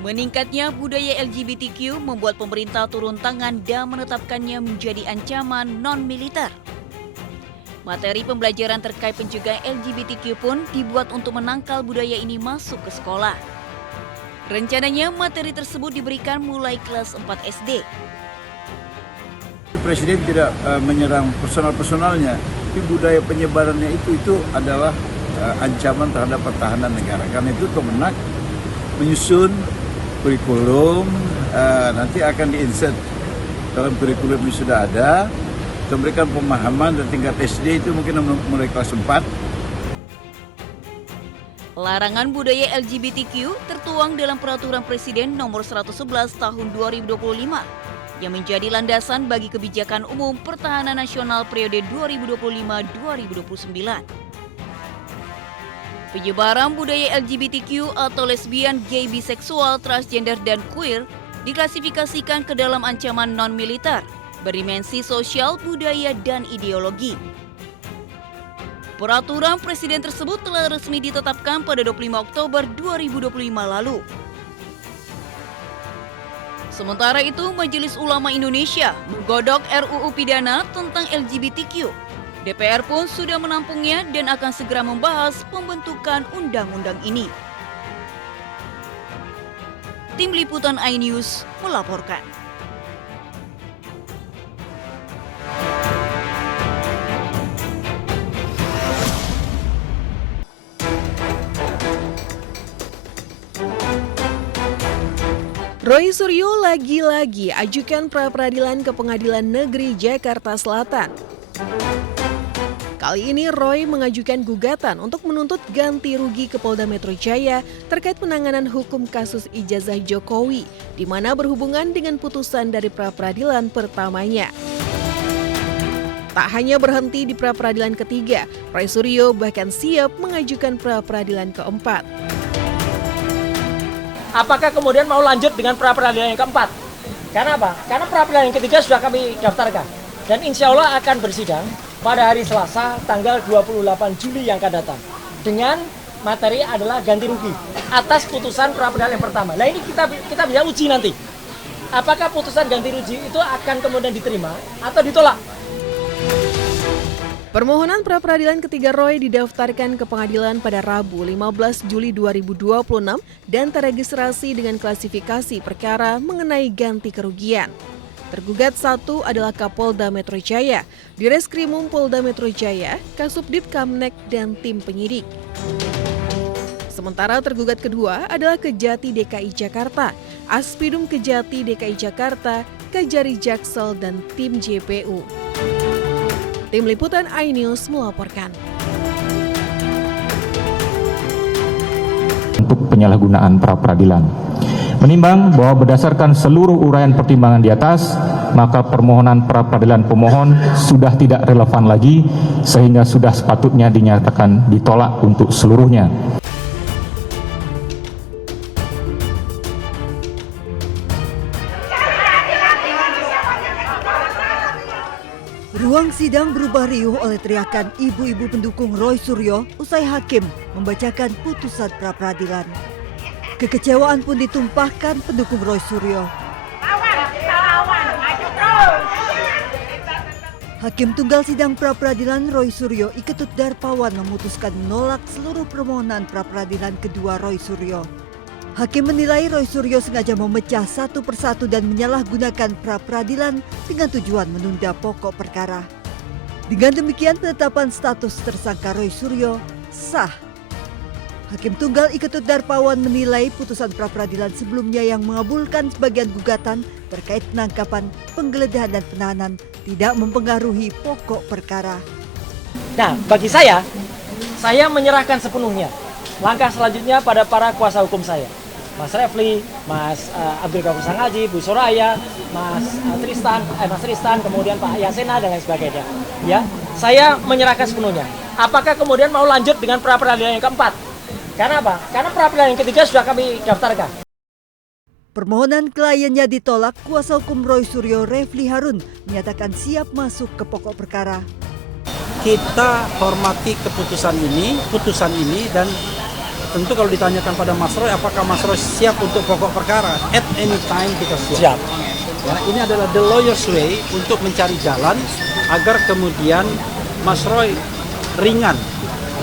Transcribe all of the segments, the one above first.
Meningkatnya budaya LGBTQ membuat pemerintah turun tangan dan menetapkannya menjadi ancaman non-militer. Materi pembelajaran terkait pencegahan LGBTQ pun dibuat untuk menangkal budaya ini masuk ke sekolah. Rencananya materi tersebut diberikan mulai kelas 4 SD. Presiden tidak menyerang personal-personalnya, tapi budaya penyebarannya itu adalah ancaman terhadap pertahanan negara. Karena itu Kemenak menyusun kurikulum, nanti akan di-insert dalam kurikulum yang sudah ada, kita memberikan pemahaman dan tingkat SD itu mungkin mulai kelas 4. Larangan budaya LGBTQ tertuang dalam Peraturan Presiden Nomor 111 Tahun 2025 yang menjadi landasan bagi kebijakan umum pertahanan nasional periode 2025-2029. Penyebaran budaya LGBTQ atau lesbian, gay, biseksual, transgender, dan queer diklasifikasikan ke dalam ancaman non-militer, berdimensi sosial, budaya, dan ideologi. Peraturan Presiden tersebut telah resmi ditetapkan pada 25 Oktober 2025 lalu. Sementara itu, Majelis Ulama Indonesia menggodok RUU Pidana tentang LGBTQ. DPR pun sudah menampungnya dan akan segera membahas pembentukan undang-undang ini. Tim Liputan iNews melaporkan. Roy Suryo lagi-lagi ajukan pra-peradilan ke Pengadilan Negeri Jakarta Selatan. Kali ini Roy mengajukan gugatan untuk menuntut ganti rugi ke Polda Metro Jaya terkait penanganan hukum kasus ijazah Jokowi, di mana berhubungan dengan putusan dari pra-peradilan pertamanya. Tak hanya berhenti di pra-peradilan ketiga, Roy Suryo bahkan siap mengajukan pra-peradilan keempat. Apakah kemudian mau lanjut dengan pra-peradilan yang keempat? Karena apa? Karena pra-peradilan yang ketiga sudah kami daftarkan. Dan insya Allah akan bersidang pada hari Selasa tanggal 28 Juli yang akan datang. Dengan materi adalah ganti rugi atas putusan pra-peradilan yang pertama. Nah ini kita bisa uji nanti. Apakah putusan ganti rugi itu akan kemudian diterima atau ditolak? Permohonan pra-peradilan ketiga Roy didaftarkan ke pengadilan pada Rabu 15 Juli 2026 dan teregistrasi dengan klasifikasi perkara mengenai ganti kerugian. Tergugat satu adalah Kapolda Metro Jaya, Direskrimum Polda Metro Jaya, Kasubdit Kamnek, dan tim penyidik. Sementara tergugat kedua adalah Kejati DKI Jakarta, Aspidum Kejati DKI Jakarta, Kejari Jaksel, dan tim JPU. Tim Liputan iNews melaporkan. Untuk penyalahgunaan pra-peradilan. Menimbang bahwa berdasarkan seluruh uraian pertimbangan di atas, maka permohonan pra-peradilan pemohon sudah tidak relevan lagi sehingga sudah sepatutnya dinyatakan ditolak untuk seluruhnya. Ruang sidang berubah riuh oleh teriakan ibu-ibu pendukung Roy Suryo usai hakim membacakan putusan pra-peradilan. Kekecewaan pun ditumpahkan pendukung Roy Suryo. Hakim Tunggal Sidang Pra-peradilan Roy Suryo Iketut Darpawan memutuskan menolak seluruh permohonan pra-peradilan kedua Roy Suryo. Hakim menilai Roy Suryo sengaja memecah satu persatu dan menyalahgunakan pra-peradilan dengan tujuan menunda pokok perkara. Dengan demikian penetapan status tersangka Roy Suryo sah. Hakim Tunggal Iketut Darpawan menilai putusan pra-peradilan sebelumnya yang mengabulkan sebagian gugatan terkait penangkapan, penggeledahan dan penahanan tidak mempengaruhi pokok perkara. Nah, bagi saya menyerahkan sepenuhnya. Langkah selanjutnya pada para kuasa hukum saya. Mas Refli, Mas Abdul Ghafur Sangaji, Bu Soraya, Mas Tristan, kemudian Pak Yasena dan lain sebagainya. Ya, saya menyerahkan sepenuhnya. Apakah kemudian mau lanjut dengan pra-peradilan yang keempat? Karena apa? Karena pra-peradilan yang ketiga sudah kami daftarkan. Permohonan kliennya ditolak, kuasa hukum Roy Suryo Refli Harun menyatakan siap masuk ke pokok perkara. Kita hormati putusan ini dan tentu kalau ditanyakan pada Mas Roy, apakah Mas Roy siap untuk pokok perkara? At any time kita siap. Ya, ini adalah the lawyer's way untuk mencari jalan agar kemudian Mas Roy ringan,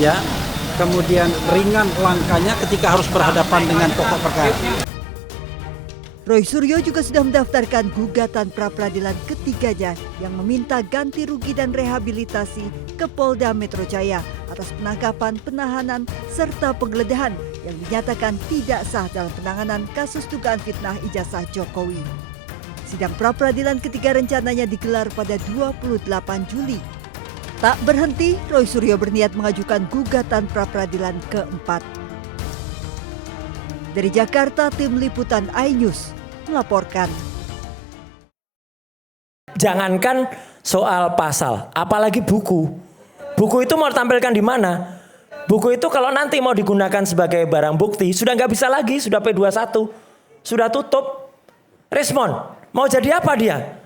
ya, kemudian ringan langkahnya ketika harus berhadapan dengan pokok perkara. Roy Suryo juga sudah mendaftarkan gugatan pra-peradilan ketiganya yang meminta ganti rugi dan rehabilitasi ke Polda Metro Jaya atas penangkapan, penahanan, serta penggeledahan yang dinyatakan tidak sah dalam penanganan kasus dugaan fitnah ijazah Jokowi. Sidang pra-peradilan ketiga rencananya digelar pada 28 Juli. Tak berhenti, Roy Suryo berniat mengajukan gugatan pra-peradilan keempat. Dari Jakarta, tim liputan iNews melaporkan. Jangankan soal pasal, apalagi buku. Buku itu mau ditampilkan di mana? Buku itu kalau nanti mau digunakan sebagai barang bukti, sudah nggak bisa lagi, sudah P21. Sudah tutup. Respon, mau jadi apa dia?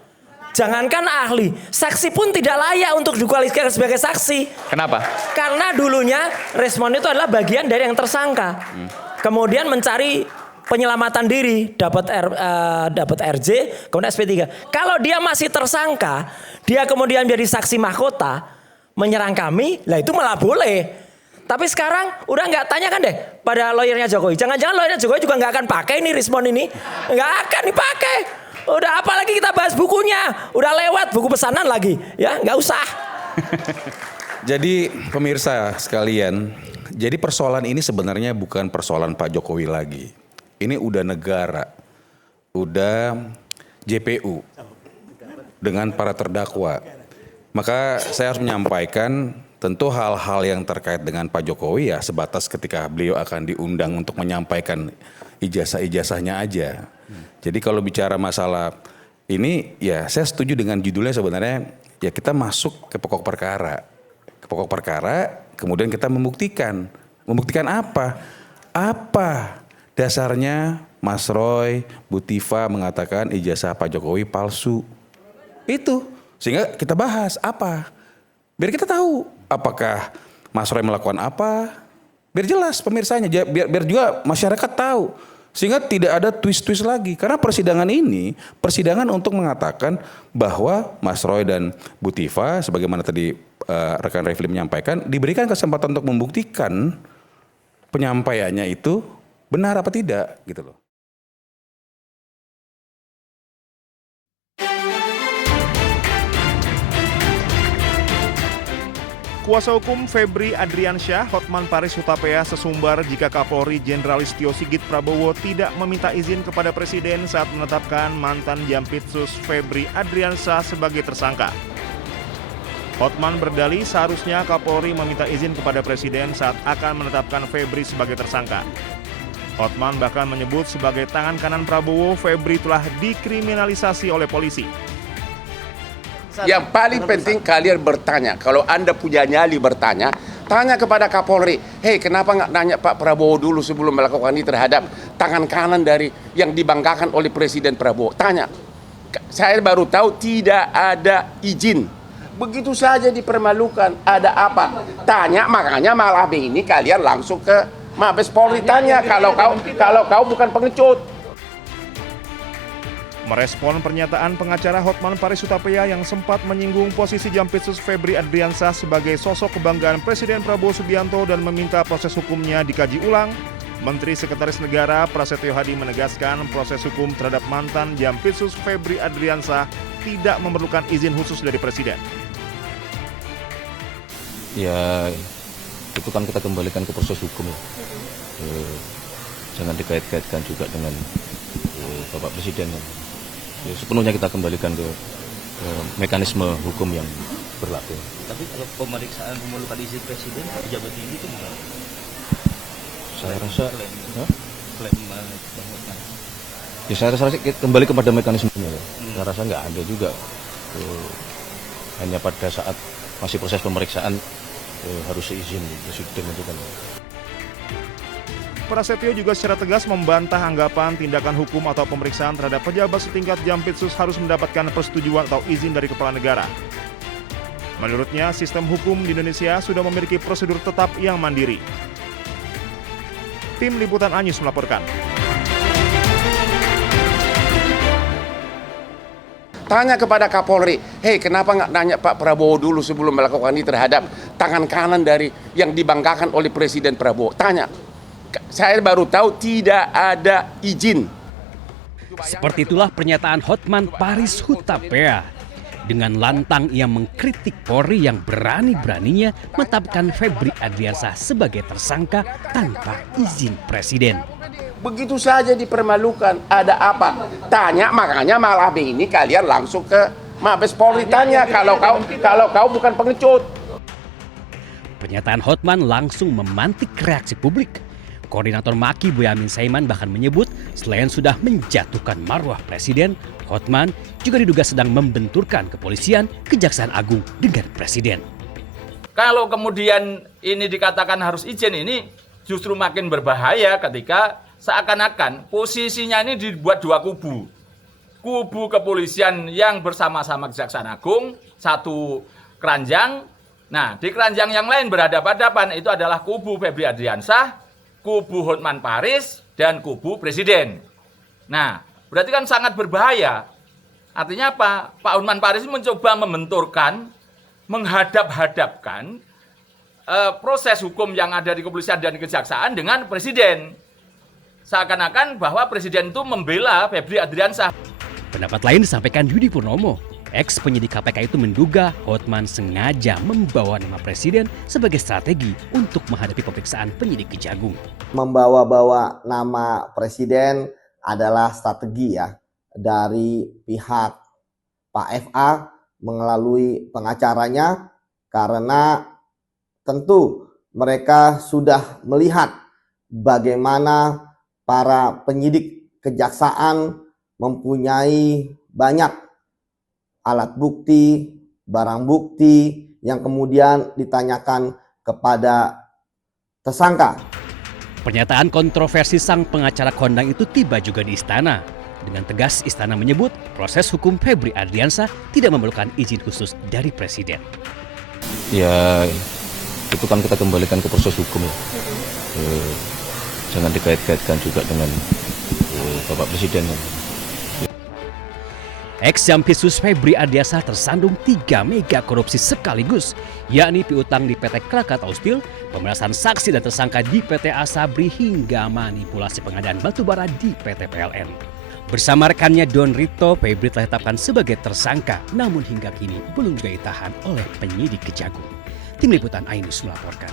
Jangankan ahli, saksi pun tidak layak untuk dikualifikasi sebagai saksi. Kenapa? Karena dulunya Respon itu adalah bagian dari yang tersangka. Kemudian mencari penyelamatan diri, dapat RJ, kemudian SP3. Kalau dia masih tersangka, dia kemudian menjadi saksi mahkota, menyerang kami, lah itu malah boleh. Tapi sekarang udah nggak, tanyakan deh pada lawyernya Jokowi. Jangan-jangan lawyernya Jokowi juga nggak akan pakai ini Respon ini, nggak akan dipakai. Udah apalagi kita bahas bukunya, udah lewat buku pesanan lagi, ya nggak usah. Jadi pemirsa sekalian, jadi persoalan ini sebenarnya bukan persoalan Pak Jokowi lagi. Ini udah negara, udah JPU dengan para terdakwa. Maka saya harus menyampaikan tentu hal-hal yang terkait dengan Pak Jokowi ya sebatas ketika beliau akan diundang untuk menyampaikan ijazah-ijazahnya aja. Jadi kalau bicara masalah ini ya saya setuju dengan judulnya sebenarnya ya kita masuk ke pokok perkara. Ke pokok perkara kemudian kita membuktikan. Membuktikan apa? Apa dasarnya Mas Roy, Bu Tifa mengatakan ijazah Pak Jokowi palsu. Itu. Sehingga kita bahas apa. Biar kita tahu apakah Mas Roy melakukan apa. Biar jelas pemirsanya. Biar juga masyarakat tahu. Sehingga tidak ada twist-twist lagi. Karena persidangan ini, persidangan untuk mengatakan bahwa Mas Roy dan Bu Tifa, sebagaimana tadi rekan Refli menyampaikan, diberikan kesempatan untuk membuktikan penyampaiannya itu benar apa tidak gitu loh. Kuasa hukum Febri Adriansyah, Hotman Paris Hutapea sesumbar jika Kapolri Jenderal Listio Sigit Prabowo tidak meminta izin kepada Presiden saat menetapkan mantan Jampitsus Febri Adriansyah sebagai tersangka. Hotman berdalih seharusnya Kapolri meminta izin kepada Presiden saat akan menetapkan Febri sebagai tersangka. Hotman bahkan menyebut sebagai tangan kanan Prabowo, Febri telah dikriminalisasi oleh polisi. Yang paling penting kalian bertanya, kalau Anda punya nyali bertanya, tanya kepada Kapolri, hei kenapa nggak nanya Pak Prabowo dulu sebelum melakukan ini terhadap tangan kanan dari yang dibanggakan oleh Presiden Prabowo. Tanya, saya baru tahu tidak ada izin. Begitu saja dipermalukan, ada apa? Tanya, makanya malam ini kalian langsung ke Mabes Polri tanya kalau kau bukan pengecut. Merespon pernyataan pengacara Hotman Paris Hutapea yang sempat menyinggung posisi Jampitsus Febri Adriansyah sebagai sosok kebanggaan Presiden Prabowo Subianto dan meminta proses hukumnya dikaji ulang, Menteri Sekretaris Negara Prasetyo Hadi menegaskan proses hukum terhadap mantan Jampitsus Febri Adriansyah tidak memerlukan izin khusus dari Presiden. Ya, itu kan kita kembalikan ke proses hukum ya. Jangan dikait-kaitkan juga dengan Bapak Presiden. Ya, sepenuhnya kita kembalikan ke mekanisme hukum yang berlaku. Tapi kalau pemeriksaan memerlukan izin Presiden, pejabat tinggi itu gimana? Saya rasa klaim ya saya rasa kembali kepada mekanismenya ya. Saya rasa nggak ada juga. Hanya pada saat masih proses pemeriksaan harus izin Presiden itu kan. Prasetyo juga secara tegas membantah anggapan tindakan hukum atau pemeriksaan terhadap pejabat setingkat Jampitsus harus mendapatkan persetujuan atau izin dari kepala negara. Menurutnya, sistem hukum di Indonesia sudah memiliki prosedur tetap yang mandiri. Tim Liputan Anyus melaporkan. Tanya kepada Kapolri, hei kenapa nggak nanya Pak Prabowo dulu sebelum melakukan ini terhadap tangan kanan dari yang dibanggakan oleh Presiden Prabowo. Tanya, saya baru tahu tidak ada izin. Seperti itulah pernyataan Hotman Paris Hutapea. Dengan lantang ia mengkritik Polri yang berani-beraninya menetapkan Febri Adriansah sebagai tersangka tanpa izin Presiden. Begitu saja dipermalukan, ada apa? Tanya, makanya malam ini kalian langsung ke Mabes Polri tanya kalau kau bukan pengecut. Pernyataan Hotman langsung memantik reaksi publik. Koordinator Maki Boyamin Saiman bahkan menyebut selain sudah menjatuhkan marwah Presiden, Hotman juga diduga sedang membenturkan kepolisian, Kejaksaan Agung dengan Presiden. Kalau kemudian ini dikatakan harus izin, ini justru makin berbahaya ketika seakan-akan posisinya ini dibuat dua kubu. Kubu kepolisian yang bersama-sama Kejaksaan Agung, satu keranjang. Nah, di keranjang yang lain berhadapan-hadapan itu adalah kubu Febri Adriansah, kubu Hotman Paris, dan kubu Presiden. Nah, berarti kan sangat berbahaya. Artinya apa? Pak Hotman Paris mencoba membenturkan, menghadap-hadapkan proses hukum yang ada di kepolisian dan kejaksaan dengan Presiden. Seakan-akan bahwa Presiden itu membela Febri Adriansah. Pendapat lain disampaikan Yudi Purnomo. Ex penyidik KPK itu menduga Hotman sengaja membawa nama Presiden sebagai strategi untuk menghadapi pemeriksaan penyidik Kejagung. Membawa-bawa nama Presiden adalah strategi ya dari pihak Pak FA melalui pengacaranya, karena tentu mereka sudah melihat bagaimana para penyidik kejaksaan mempunyai banyak alat bukti, barang bukti yang kemudian ditanyakan kepada tersangka. Pernyataan kontroversi sang pengacara kondang itu tiba juga di istana. Dengan tegas istana menyebut proses hukum Febri Adriansah tidak memerlukan izin khusus dari Presiden. Ya, itu kan kita kembalikan ke proses hukum ya. Jangan dikait-kaitkan juga dengan Bapak Presiden. Ex-Jampitsus Febri Adriansah tersandung 3 mega korupsi sekaligus, yakni piutang di PT Krakatau Steel, pemerasan saksi dan tersangka di PT Asabri hingga manipulasi pengadaan batubara di PT PLN. Bersama rekannya Don Rito, Febri telah ditetapkan sebagai tersangka, namun hingga kini belum juga ditahan oleh penyidik Kejagung. Tim Liputan Ainus melaporkan.